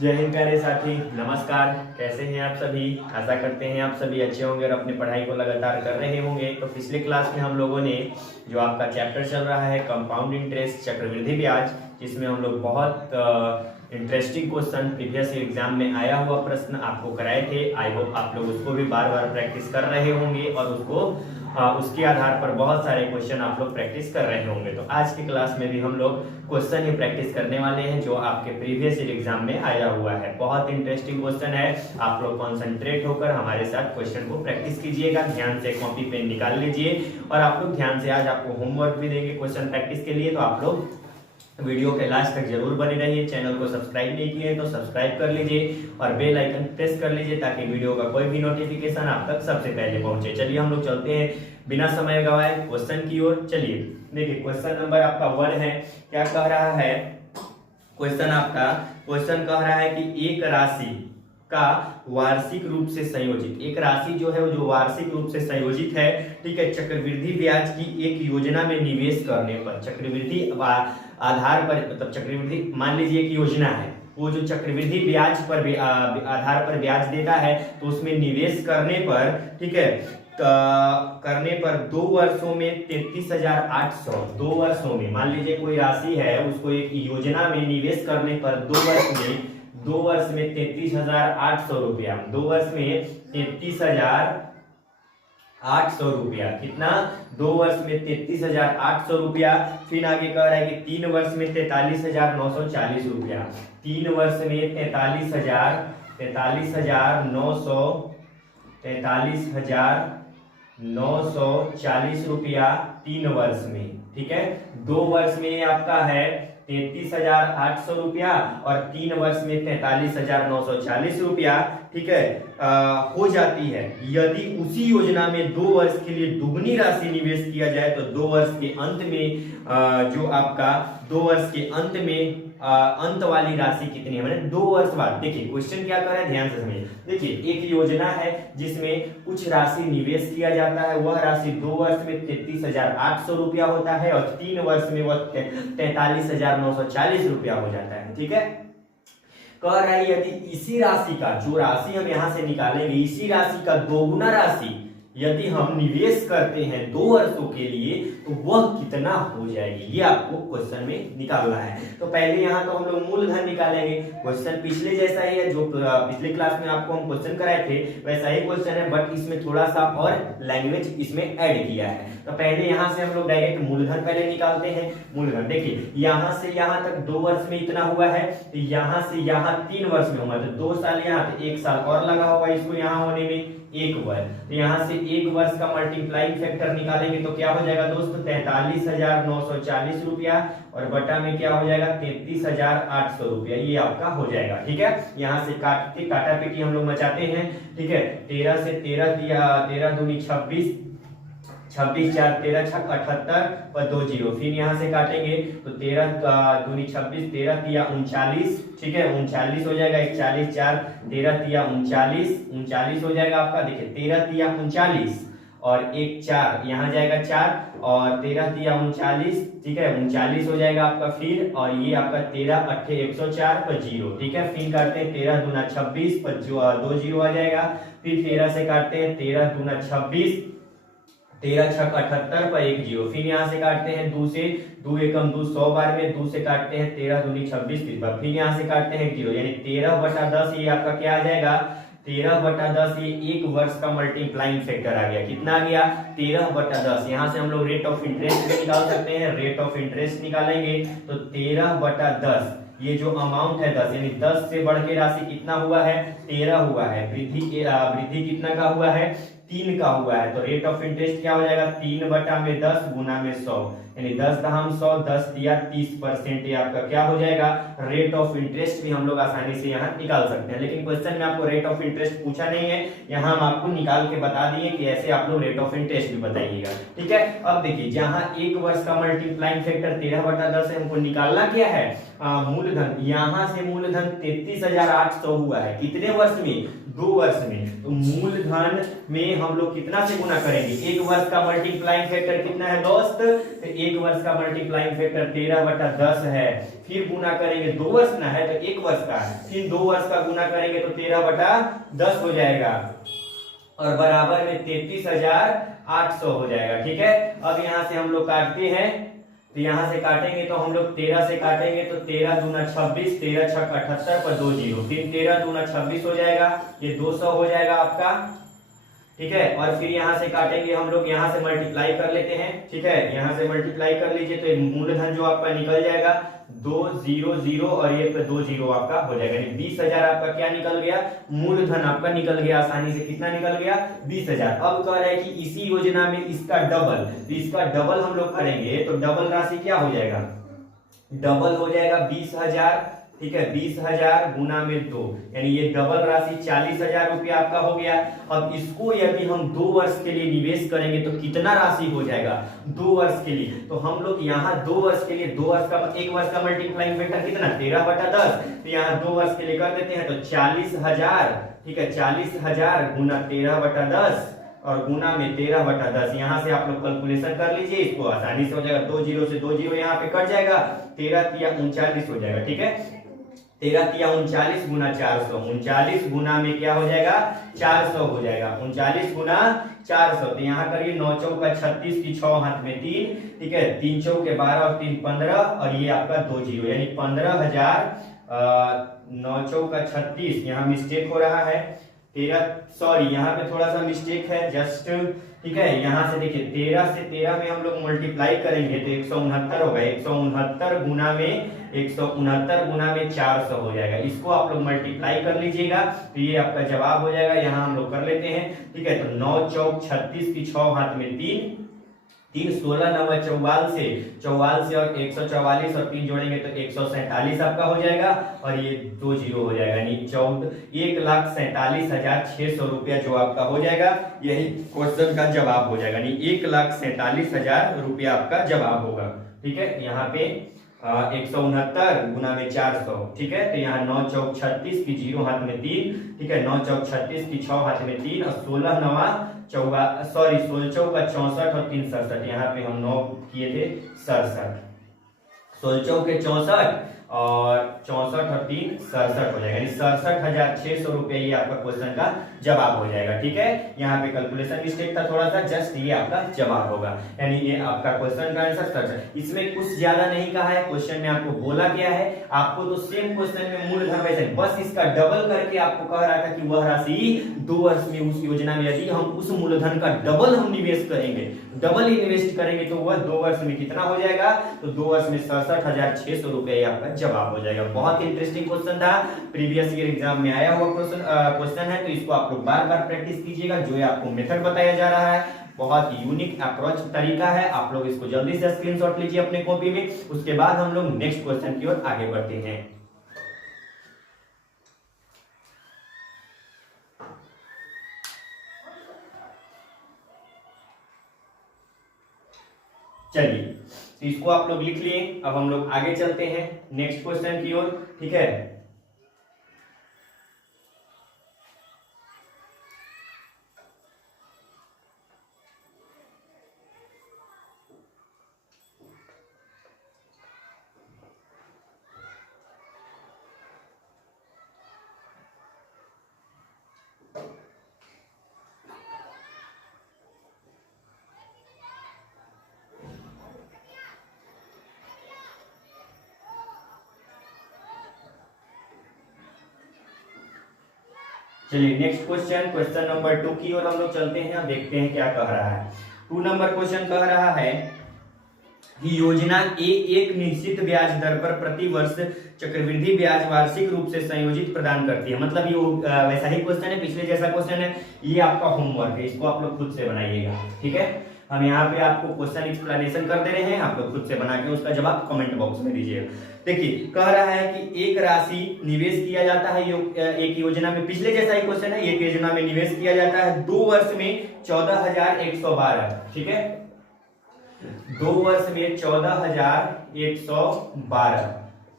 जय हिंद प्यारे साथी, नमस्कार। कैसे हैं आप सभी? आशा करते हैं आप सभी अच्छे होंगे और अपनी पढ़ाई को लगातार कर रहे होंगे। तो पिछले क्लास में हम लोगों ने जो आपका चैप्टर चल रहा है कंपाउंड इंटरेस्ट, चक्रवृद्धि ब्याज, जिसमें हम लोग बहुत इंटरेस्टिंग क्वेश्चन प्रीवियस एग्जाम में आया हुआ प्रश्न आपको कराए थे। आई होप आप लोग उसको भी बार बार प्रैक्टिस कर रहे होंगे और उसके आधार पर बहुत सारे क्वेश्चन आप लोग प्रैक्टिस कर रहे होंगे। तो आज की क्लास में भी हम लोग क्वेश्चन ही प्रैक्टिस करने वाले हैं जो आपके प्रीवियस ईयर एग्जाम में आया हुआ है। बहुत इंटरेस्टिंग क्वेश्चन है। आप लोग कॉन्सेंट्रेट होकर हमारे साथ क्वेश्चन को प्रैक्टिस कीजिएगा। ध्यान से कॉपी पेन निकाल लीजिए और आप लोग ध्यान से, आज आपको होमवर्क भी देंगे क्वेश्चन प्रैक्टिस के लिए, तो आप लोग वीडियो के लास्ट तक जरूर बने रहिए। चैनल को सब्सक्राइब नहीं किए तो सब्सक्राइब कर लीजिए और बेल आइकन प्रेस कर लीजिए ताकि वीडियो का कोई भी नोटिफिकेशन आप तक सबसे पहले पहुंचे। चलिए हम लोग चलते हैं बिना समय गवाए क्वेश्चन की ओर। चलिए देखिए, क्वेश्चन नंबर आपका 1 है। क्या कह रहा है क्वेश्चन कह रहा है कि एक राशि का वार्षिक रूप से संयोजित, एक राशि जो है वो जो वार्षिक रूप से संयोजित है, ठीक है, चक्रवृद्धि ब्याज की एक योजना में निवेश करने पर, चक्रवृद्धि आधार पर, मतलब चक्रवृद्धि मान लीजिए एक योजना है, वो जो चक्रवृद्धि ब्याज पर आधार पर ब्याज देता है, तो उसमें निवेश करने पर, ठीक है, करने पर 2 वर्षों में 33,800, 2 वर्षों में मान लीजिए कोई राशि है, उसको एक योजना में निवेश करने पर 2 वर्ष में 33,800 रुपया, 2 वर्ष में 33,800 रुपया, कितना? 2 वर्ष में 33,800 रुपया। फिर आगे कह रहा है कि 3 वर्ष में 43,940 रुपया, 3 वर्ष में 43,940 रुपया 3 वर्ष में, ठीक है। 2 वर्ष में आपका है 33,800 रुपया और 3 वर्ष में 43,940 रुपया, ठीक है, हो जाती है। यदि उसी योजना में 2 वर्ष के लिए दुगनी राशि निवेश किया जाए तो 2 वर्ष के अंत में जो आपका 2 वर्ष के अंत में अंत वाली राशि कितनी है, मतलब 2 वर्ष बाद। देखिए क्वेश्चन क्या कर रहा है, ध्यान से समझिए। देखिए एक योजना है जिसमें कुछ राशि निवेश किया जाता है, वह राशि 2 वर्ष में 33,800 रुपया होता है और 3 वर्ष में वह 43,940 रुपया हो जाता है, ठीक है। कह रहा है यदि इसी राशि का, जो राशि हम यहां से निकालेंगे, इसी राशि का दोगुना राशि यदि हम निवेश करते हैं 2 वर्षों के लिए तो वह कितना हो जाएगी, ये आपको क्वेश्चन में निकालना है। तो पहले यहाँ तो हम लोग मूलधन निकालेंगे। क्वेश्चन पिछले जैसा ही है, जो पिछले क्लास में आपको हम क्वेश्चन कराए थे वैसा ही क्वेश्चन है, बट इसमें थोड़ा सा और लैंग्वेज इसमें ऐड किया है। तो पहले यहाँ से हम लोग डायरेक्ट मूलधन पहले निकालते हैं। मूलधन देखिए, यहाँ से यहाँ तक 2 वर्ष में इतना हुआ है, तो यहाँ से यहाँ 3 वर्ष में हुआ, तो 2 साल यहाँ, तो 1 साल और लगा हुआ इसको यहाँ होने में, 1 वर्ष। तो यहाँ से 1 वर्ष का मल्टीप्लाइंग फैक्टर निकालेंगे तो क्या हो जाएगा दोस्तों, 43,940 रुपया और बटा में क्या हो जाएगा, 33,800 रुपया, ये आपका हो जाएगा, ठीक है। यहाँ से काटा पीटी हम लोग मचाते हैं, ठीक है। 13 से 13 दिया, 13 दूनी 26, 26 4 13 6 78 और 2 जीरो, फिर यहाँ से काटेंगे तो 13 दूनी 26, 13 तिया 39, ठीक है, 39 हो जाएगा। 41 4 13 तिया 39 हो जाएगा आपका। देखिए 13 तिया 39 और 1 4 यहाँ जाएगा 4 और 13 तिया 39, ठीक है, 39 हो जाएगा आपका। फिर और ये आपका 13 8 104 पर 0, ठीक है। फिर काटते हैं 13 दूना 26 पर 2 जीरो आ जाएगा। फिर 13 से काटते हैं 13 दूना 26, 13 6 78 पर 1 जीरो। फिर यहाँ से काटते हैं 2 से, 2 एकम 2 100 बार में 2 से काटते हैं 13 दूनी 26 फिर यहाँ से काटते हैं 1 जीरो, यानी 13/10 ये आपका क्या आ जाएगा, 13/10 ये 1 वर्ष का मल्टीप्लाइंग फैक्टर आ गया। कितना आ गया, 13/10। यहाँ से हम लोग रेट ऑफ इंटरेस्ट भी निकाल सकते हैं। रेट ऑफ इंटरेस्ट निकालेंगे तो 13/10, ये जो अमाउंट है 10, यानी 10 से बढ़ के राशि कितना हुआ है, 13 हुआ है। वृद्धि कितना का हुआ है, 3 का हुआ है। तो रेट ऑफ इंटरेस्ट क्या हो जाएगा, 3/10 गुना में 100, यानी 10 दहम 100, 10 दिया 30%, ये आपका क्या हो जाएगा, रेट ऑफ इंटरेस्ट भी हम लोग आसानी से यहाँ निकाल सकते हैं। लेकिन क्वेश्चन में आपको रेट ऑफ इंटरेस्ट पूछा नहीं है, यहाँ हम आपको निकाल के बता दिए कि ऐसे आप लोग रेट ऑफ इंटरेस्ट भी बताइएगा, ठीक है। अब देखिए, जहाँ 1 वर्ष का मल्टीप्लाइंग फैक्टर 13/10 है, हमको निकालना क्या है, मूलधन। यहाँ से मूलधन 33,800 हुआ है, कितने वर्ष में, 2 वर्ष में। तो मूलधन में हम लोग कितना से गुना करेंगे, 1 वर्ष का मल्टीप्लाइंग फैक्टर कितना है दोस्त, तो एक वर्ष का मल्टीप्लाइंग फैक्टर 13/10 है, फिर गुना करेंगे 2 वर्ष ना है तो 1 वर्ष का, फिर 2 वर्ष का गुना करेंगे तो 13/10 हो जाएगा और बराबर में 33,800 हो जाएगा। ठीक है, अब यहाँ से हम लोग काटते हैं, तो यहाँ से काटेंगे तो हम लोग 13 से काटेंगे तो 13 दूना 26, 13 छक 78 पर 2 जीरो, फिर 13 दूना 26 हो जाएगा, ये 200 हो जाएगा आपका। ठीक है, और फिर यहाँ से काटेंगे हम लोग, यहाँ से मल्टीप्लाई कर लेते हैं। ठीक है, यहाँ से मल्टीप्लाई कर लीजिए तो मूलधन जो आपका निकल जाएगा 200 और ये पे 20 आपका हो जाएगा, यानी 20,000 आपका क्या निकल गया, मूलधन आपका निकल गया आसानी से। कितना निकल गया, 20,000। अब कह रहा है कि इसी योजना में इसका डबल, तो इसका डबल हम लोग करेंगे तो डबल राशि क्या हो जाएगा, डबल हो जाएगा 20,000। ठीक है, 20,000 गुना में 2, यानी ये डबल राशि 40,000 रुपया आपका हो गया। अब इसको यदि हम 2 वर्ष के लिए निवेश करेंगे तो कितना राशि हो जाएगा 2 वर्ष के लिए, तो हम लोग यहाँ 2 वर्ष के लिए 2 वर्ष का 1 वर्ष का मल्टीप्लाइंग फैक्टर कितना 13/10, तो यहाँ 2 वर्ष के लिए कर देते हैं तो 40,000। ठीक है, 40,000 गुना 13/10 और गुना में 13/10, यहाँ से आप लोग कैलकुलेशन कर लीजिए, इसको आसानी से हो जाएगा, 2 जीरो से 2 जीरो यहाँ पे कट जाएगा, 13 तिया 39 हो जाएगा। ठीक है, 13 तिया 39 गुना 400, 39 गुना में क्या हो जाएगा 400 हो जाएगा, 39 गुना 400, तो यहाँ करिए 9 चौका 36 की 6 हाथ में 3। ठीक है, 3 चौके 12 और 3 15 और ये आपका 2 जीरो, यानी 15,000। 9 चौका 36, यहाँ मिस्टेक हो रहा है 13, सॉरी यहाँ पे थोड़ा सा मिस्टेक है जस्ट। ठीक है, यहाँ से देखिए 13 से 13 में हम लोग मल्टीप्लाई करेंगे तो 169 होगा, 169 गुना में 169 गुना में 400 हो जाएगा। इसको आप लोग मल्टीप्लाई कर लीजिएगा तो ये आपका जवाब हो जाएगा। यहाँ हम लोग कर लेते हैं। ठीक है, तो 9 चौक 36 की 6 हाथ में 3, 16 9 44 और 144 और 3 जोड़ेंगे तो 147 आपका हो जाएगा और ये 2 जीरो हो जाएगा, यानी 1,47,600 रुपया जो आपका हो जाएगा, यही क्वेश्चन का जवाब हो जाएगा, यानी 1,47,000 रुपया आपका जवाब होगा। ठीक है, यहाँ पे 169 गुना में 400। ठीक है, तो यहाँ 9 चौक 36 की 0 हाथ में 3। ठीक है, 9 चौक 36 की 6 हाथ में 3 और 16 चौका 64 और 3 67, यहाँ पे हम 9 किए थे 67, 16 चौके 64 और 64 और 3 67 हो जाएगा, यानी 67,600 रुपये ये आपका क्वेश्चन का जवाब हो जाएगा। ठीक है, यहाँ पे कैलकुलेशन मिस्टेक था थोड़ा सा, जस्ट ये आपका जवाब होगा, यानी ये आपका क्वेश्चन का आंसर 67। इसमें कुछ ज्यादा नहीं कहा है, क्वेश्चन में आपको बोला गया है, आपको तो सेम क्वेश्चन में मूलधन वैसे, बस इसका डबल करके आपको कह रहा था कि वह राशि 2 वर्ष में उस योजना में यदि हम उस मूलधन का डबल हम निवेश करेंगे, डबल इन्वेस्ट करेंगे तो वह 2 वर्ष में कितना हो जाएगा, तो 2 वर्ष में 67,600 रुपये आपका जवाब हो जाएगा। बहुत इंटरेस्टिंग क्वेश्चन था, प्रीवियस ईयर एग्जाम में आया हुआ क्वेश्चन है, तो इसको आप लोग बार बार प्रैक्टिस कीजिएगा। जो है आपको मेथड बताया जा रहा है, बहुत यूनिक अप्रोच तरीका है, आप लोग इसको जल्दी से स्क्रीनशॉट लीजिए अपने कॉपी में। उसके बाद हम लोग नेक्स्ट क्वेश्चन की ओर आगे बढ़ते हैं। चलिए, तो इसको आप लोग लिख लिए। अब हम लोग आगे चलते हैं नेक्स्ट क्वेश्चन की ओर। ठीक है, चलिए नेक्स्ट क्वेश्चन, क्वेश्चन नंबर 2 की ओर हम लोग चलते हैं। अब देखते हैं क्या कह रहा है। 2 नंबर क्वेश्चन कह रहा है कि योजना ए एक निश्चित ब्याज दर पर प्रति वर्ष चक्रवृद्धि ब्याज वार्षिक रूप से संयोजित प्रदान करती है। मतलब ये वैसा ही क्वेश्चन है, पिछले जैसा क्वेश्चन है, ये आपका होमवर्क है, इसको आप लोग खुद से बनाइएगा। ठीक है, हम यहाँ पे आपको क्वेश्चन एक्सप्लेनेशन कर दे रहे हैं, आप लोग खुद से बना के उसका जवाब कमेंट बॉक्स में दीजिएगा। देखिए, कह रहा है कि एक राशि निवेश किया जाता है एक योजना में, पिछले जैसा ही क्वेश्चन है, एक योजना में निवेश किया जाता है 2 वर्ष में 14,112। ठीक है, 2 वर्ष में 14,112।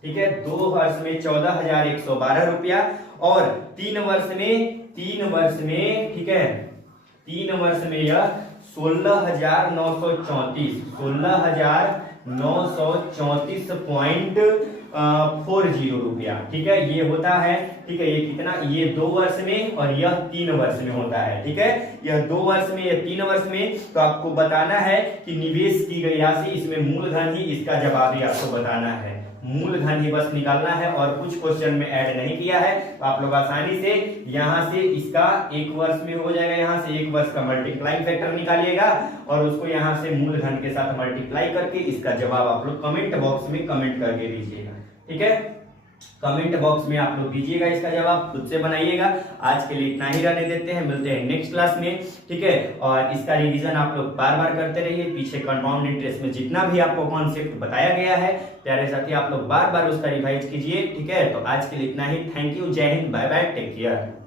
ठीक है, 2 वर्ष में 14,112 रुपया और 3 वर्ष में, ठीक है, 3 वर्ष में यह 16,934.40 रुपया। ठीक है, ये होता है। ठीक है, ये कितना, ये 2 वर्ष में और यह 3 वर्ष में होता है। ठीक है, यह 2 वर्ष में, यह 3 वर्ष में। तो आपको बताना है कि निवेश की गई राशि, इसमें मूलधन ही इसका जवाब ही आपको बताना है, मूलधन ही बस निकालना है, और कुछ क्वेश्चन में ऐड नहीं किया है। तो आप लोग आसानी से यहां से इसका 1 वर्ष में हो जाएगा, यहां से 1 वर्ष का मल्टीप्लाइंग फैक्टर निकालिएगा और उसको यहां से मूलधन के साथ मल्टीप्लाई करके इसका जवाब आप लोग कमेंट बॉक्स में कमेंट करके दीजिएगा। ठीक है, कमेंट बॉक्स में आप लोग दीजिएगा, इसका जवाब खुद से बनाइएगा। आज के लिए इतना ही रहने देते हैं, मिलते हैं नेक्स्ट क्लास में। ठीक है, और इसका रिवीजन आप लोग बार बार करते रहिए। पीछे कंपाउंड इंटरेस्ट में जितना भी आपको कॉन्सेप्ट बताया गया है प्यारे साथी, आप लोग बार बार उसका रिवाइज कीजिए। ठीक है, तो आज के लिए इतना ही। थैंक यू, जय हिंद, बाय बाय, टेक केयर।